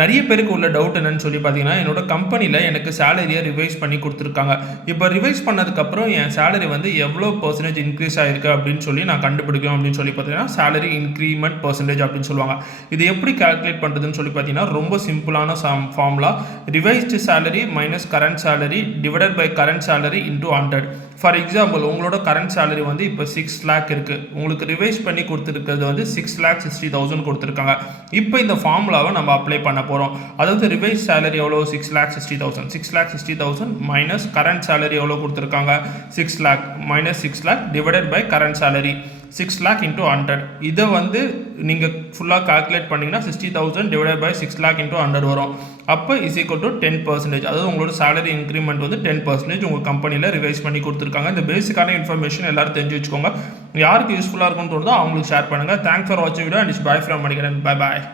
நிறைய பேருக்கு உள்ள டவுட் என்னன்னு சொல்லி பார்த்தீங்கன்னா, என்னோட கம்பெனியில எனக்கு சேலரிய ரிவைஸ் பண்ணி குடுத்துருக்காங்க. இப்ப ரிவைஸ் பண்ணதுக்கப்புறம் என் சேலரி வந்து எவ்வளோ பெர்சன்டேஜ் இன்க்ரீஸ் ஆயிருக்கு அப்படின்னு சொல்லி நான் கண்டுபிடிக்கணும் அப்படின்னு சொல்லி பார்த்தீங்கன்னா, சேலரி இன்கிரிமென்ட் பெர்சன்டேஜ் அப்படின்னு சொல்லுவாங்க. இது எப்படி கால்குலேட் பண்ணுறதுன்னு சொல்லி பார்த்தீங்கன்னா, ரொம்ப சிம்பிளான formula. Revised salary minus current salary divided by current salary into 100. For example உங்களோட கரண்ட் சேலரி வந்து இப்போ 6 லேக் இருக்குது. உங்களுக்கு ரிவைஸ் பண்ணி கொடுத்துருக்கிறது வந்து 6,60,000 கொடுத்துருக்காங்க. இப்போ இந்த ஃபார்முலாவை நம்ம அப்ளை பண்ண போகிறோம். அதாவது ரிவைஸ் சேலரி எவ்வளோ 6,60,000. 6,60,000 மைனஸ் கரண்ட் சேலரி எவ்வளோ கொடுத்துருக்காங்க 6 lakh minus 6 lakh divided by current salary 6 lakh into 100. இதை வந்து நீங்கள் ஃபுல்லாக கால்குலேட் பண்ணிங்கன்னா 60,000 டிவைடட் பை 6 லேக் இன்டூ 100 வரும். அப்போ இஸ் ஈக்குவல் டு 10%. அதாவது உங்களோட சேலரி இன்க்ரிமெண்ட் வந்து 10% உங்கள் கம்பெனியில் ரிவைஸ் பண்ணி கொடுத்துருக்காங்க. இந்த பேசிக்கான இன்ஃபர்மேஷன் எல்லாரும் தெரிஞ்சு வச்சுக்கோங்க. யாருக்கு யூஸ்ஃபுல்லாக இருக்கும்னு தோணுதோ அவங்களுக்கு ஷேர் பண்ணுங்கள். தேங்க்ஸ் ஃபார் வாட்சிங் video and it's by from Manikandan. Bye bye.